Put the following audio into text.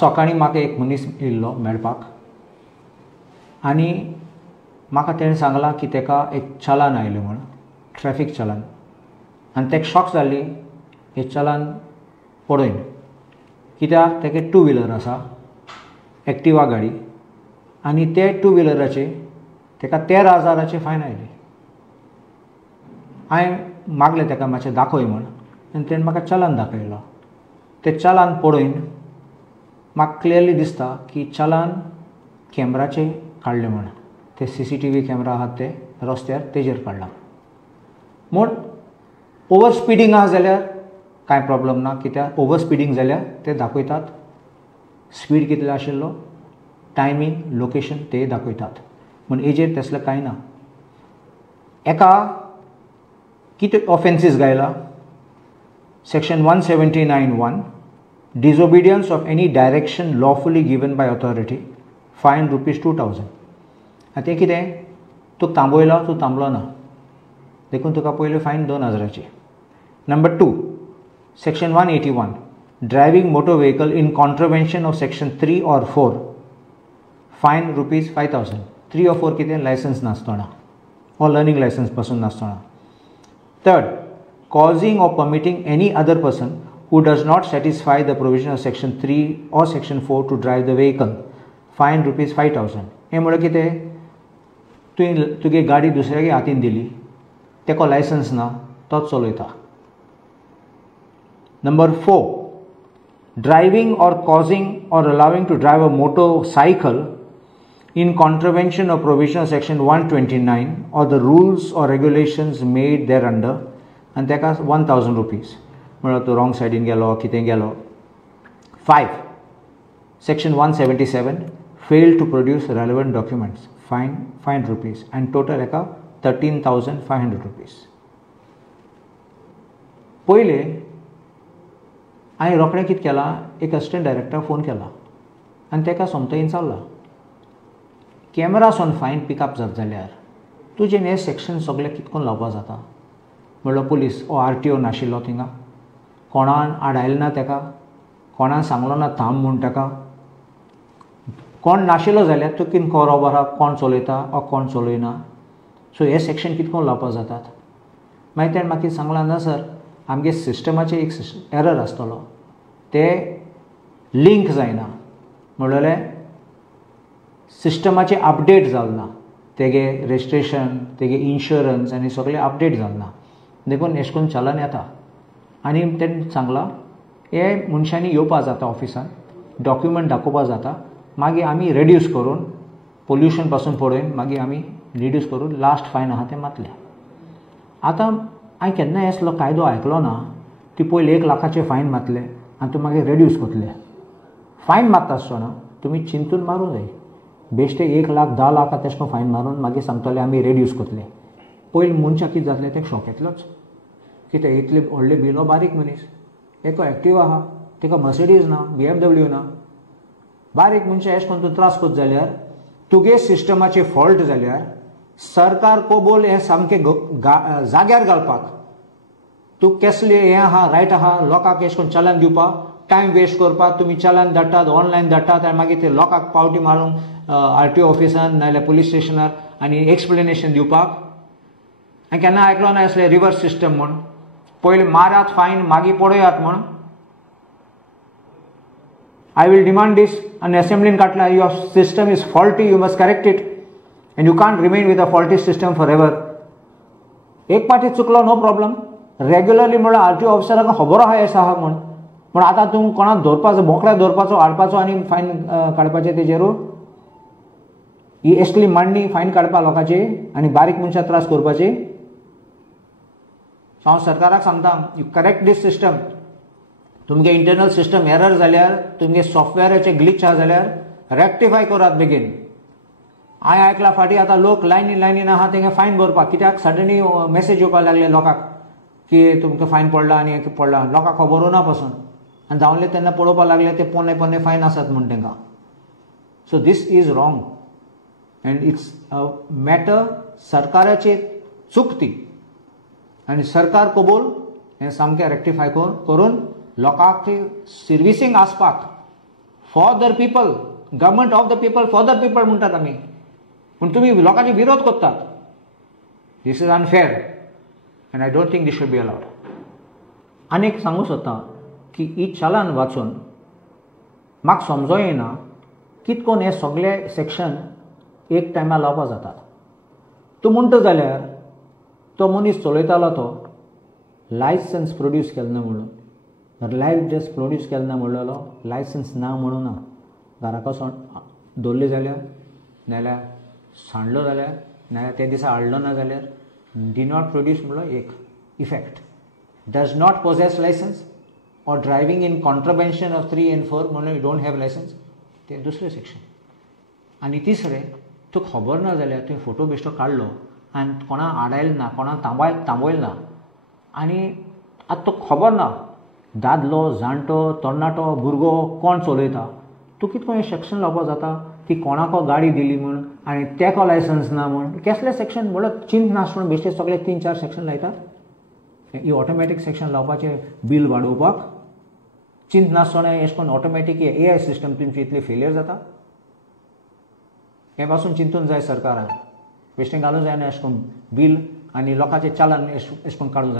सकाळीं म्हाका एक मनीस येयल्लो मेळपाक आनी म्हाका तेणें सांगलां की ताका एक चलान आयलें म्हण ट्रॅफीक चलान आनी ताका शॉक जाल्ली हें चलान पळोवन कित्याक ताका टू व्हिलर आसा एक्टिवा गाडी आनी ते टू व्हिलराचे ताका 13,000 फायन आयली. हांवें मागलें ताका मातशें दाखय म्हण आनी तेणें म्हाका चलान दाखयलो. तें चलान पळोवन म्हाका क्लियरली दिसता की चलान कॅमेराचे काडलें म्हण ते CCTV कॅमेरा आहात ते रस्त्यार तेजेर काडला म्हूण ओवर स्पिडींग आहा जाल्यार कांय प्रॉब्लम ना कित्याक ओवर स्पिडींग जाल्यार ते दाखयतात स्पीड कितलो आशिल्लो टायमींग लोकेशन ते दाखयतात म्हूण हेजेर तसलें कांय ना. एका कितें ऑफेन्सीस गायला section 179(1) disobedience of any direction lawfully given by authority fine ₹2,000. आतां तें कितें तूं थांबयलो तूं थांबलो ना देखून तुका पयलीं fine 2,000. Number 2 section 181 driving motor vehicle in contravention of section 3 or 4 fine ₹5,000. 3 or 4 कितें लायसन्स नासतना or लर्निंग लायसन्स पासून नासतना. Third causing or permitting any other person who does not satisfy the provision of section 3 or section 4 to drive the vehicle fine ₹5,000. हें म्हळ्यार कितें तुगे गाडी दुसऱ्यागे हातीन दिली तेको लायसन्स ना तोच चलयता. Number 4 driving or causing or allowing to drive a motorcycle in contravention of provision of section 129 or the rules or regulations made thereunder and ताका ₹1,000 म्हळ्यार तो रॉंग सायडीन गेलो कितें गेलो. 5 section 177 fail to produce relevant documents fine ₹5 and total हेका ₹13,500. पयले हांवें रोखडें कितें केलां एक असिस्टंट डायरेक्टराक फोन केला आनी ताका समतयन चालला कॅमेरासून फायन पिकअप जाता जाल्यार तुजें हें सेक्शन सगळें कितकोन लावपा जाता. म्हणल्यार पुलीस RTO नाशिल्लो थिंगा कोणान आडायलें ना ताका कोणान सांगलो ना थांब म्हूण ताका कोण नाशिल्लो जाल्यार तूं कितें खबर आहा कोण चलयता वा कोण चलयना. सो हे सेक्शन कितकोन लावपा जातात. मागीर तेणें म्हाका सांगलां ना सर आमगे सिस्टमाचें एक एरर आसतलो ते लिंक जायना म्हणलें सिस्टमाचें अपडेट जालें ना तेगे रेजिस्ट्रेशन तेगे इन्शुरन्स आनी सगळें अपडेट जालें ना देखून अशें करून चलन येता. आनी तेणें सांगलां हे मनशांनी येवपा जाता ऑफिसान डॉक्युमेंट दाखोवपा जाता मागीर आमी रेड्यूस करून पोल्युशन पासून पळोवन मागीर आमी रिड्यूस करून लास्ट फायन आहा तें मातलें. आतां हांवें केन्नाय असलो कायदो आयकलो ना ती पयलीं 1,00,000 फायन मारतले आनी तूं मागीर रेड्यूस करतले. फायन मारता आसतना तुमी चिंतून मारूं जाय बेश्टे 1,00,000 10,00,000 तेश कोन्न फायन मारून मागीर सांगतले आमी रेड्यूस करतले. पयलीं मनशाक कितें जातलें तेका शॉक येतलोच कित्याक इतले व्हडले बिलो बारीक मनीस एको एक्टिवा आहा तेका मर्सिडीज ना BMW ना बारीक मनशां अशें करून तूं त्रास करता जाल्यार तुगे सिस्टमाचे फॉल्ट जाल्यार सरकार कोबोल हें सामकें जाग्यार घालपाक तूं कसलें हें आहा रायट आहा लोकांक अशें करून चलन दिवपाक टायम वेस्ट करपाक तुमी चलन धाडटात ऑनलायन धाडटात आनी मागीर ते लोकांक पावटी मारूंक RTO ऑफिसान नाजाल्यार पुलीस स्टेशनार आनी एक्सप्लेनेशन दिवपाक. हांवें केन्ना आयकलो ना असलें रिवर्स सिस्टम म्हूण पयलीं मारात फायन मागीर पळयात म्हूण. I will demand this and assembly in Katla your system is faulty you must correct it and you can't remain with a faulty system forever. एक पाटी चुकलो नो प्रॉब्लम रेग्युलरली म्हळ्यार RTO ऑफिसराक खबर आहा हें आहा म्हूण पूण आतां तूं कोणाक धरपाचो बोकड्याक धरपाचो हाडपाचो आनी फायन काडपाचें तेजेरूच ही असली मांडणी फायन काडपा लोकांची आनी बारीक मनशाक त्रास करपाची. हांव सरकाराक सांगता यू करेक्ट दीस सिस्टम तुमगे इंटरनल सिस्टम एरर जाल्यार तुमगे सॉफ्टवेराचे ग्लिच आहा जाल्यार रेक्टिफाय करात बेगीन. हांवें आयकलां फाटीं आतां लोक लायनीन आहा तेंगे फायन भरपाक कित्याक सडनली मेसेज येवपाक लागले लोकांक की तुमकां फायन पडला आनी हें पडला लोकांक खबर ना पासून आनी जावले तेन्ना पळोवपाक लागले ते पोन्ने फायन आसात म्हूण तेंकां. So this is wrong and it's a matter सरकाराची चूक ती आनी सरकार कबूल हें सामकें रेक्टिफाय करून लोकांक सर्विसींग आसपाक for the people, government of the people, for the people म्हणटात आमी, पूण तुमी लोकांचे विरोध करतात. This is unfair and I don't think this should be allowed. आनी एक सांगूं सोदतां की ही चलान वाचून म्हाका समजो येना कितकोन हे सगळे सेक्शन एक टायमार लावपा जाता. तूं म्हणटा जाल्यार तो मनीस चलयतालो तो लायसन्स प्रोड्यूस केलो ना म्हणून, लायसन्स प्रोड्यूस केलो ना म्हणलेलो, लायसन्स ना म्हणून ना, घरा कसो दवरले जाल्यार, नाल्यार सांडलो जाल्यार, नाल्यार ते दिसा हाडलो ना जाल्यार डी नॉट प्रोड्यूस म्हणलो एक effect. Does not possess licence or driving in contravention of 3 and 4 म्हणून यू डोंट हॅव लायसन्स, ते दुसरें सेक्शन. आनी तिसरें, तुका खबर ना जाल्यार तुवें फोटो बिश्टो काडलो आनी कोणा आडायलो ना, कोणा थांबयलो ना, आनी आतां तुका खबर ना दादलो, जाणटो, तरणाटो, भुरगो कोण चलयता, तूं कितको हें सेक्शन लावपा जाता की कोणाको गाडी दिली म्हूण आनी तेको लायसन्स ना म्हूण. कसलें सेक्शन म्हणल्यार चिंत नासतना बेश्टे सगळे 3-4 सेक्शन लायतात. ही ऑटोमॅटीक सेक्शन लावपाचें बिल वाडोवपाक चिंत नासतना अशें करून ऑटोमॅटीक AI सिस्टम तुमची इतली फेलियर जाता. हे पासून चिंतून जाय सरकारान, बेश्टें घालूंक जायना अशें करून बील आनी लोकांचें चालान अशें करून काडूंक जाय.